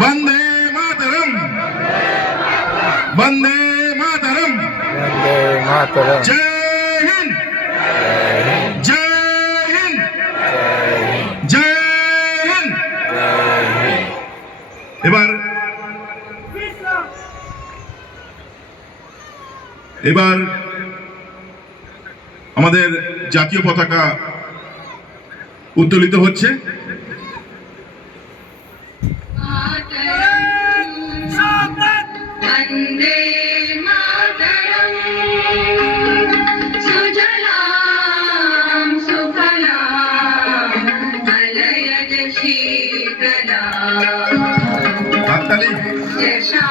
वंदे मातरम वंदे मातरम वंदे मातरम। जय हिंद जय हिंद जय हिंद। এবার এবার আমাদের জাতীয় পতাকা উত্তোলিত হচ্ছে। वन्दे मातरम् सुजलां सुफलां मलयज शीतलां হাততালি। यशा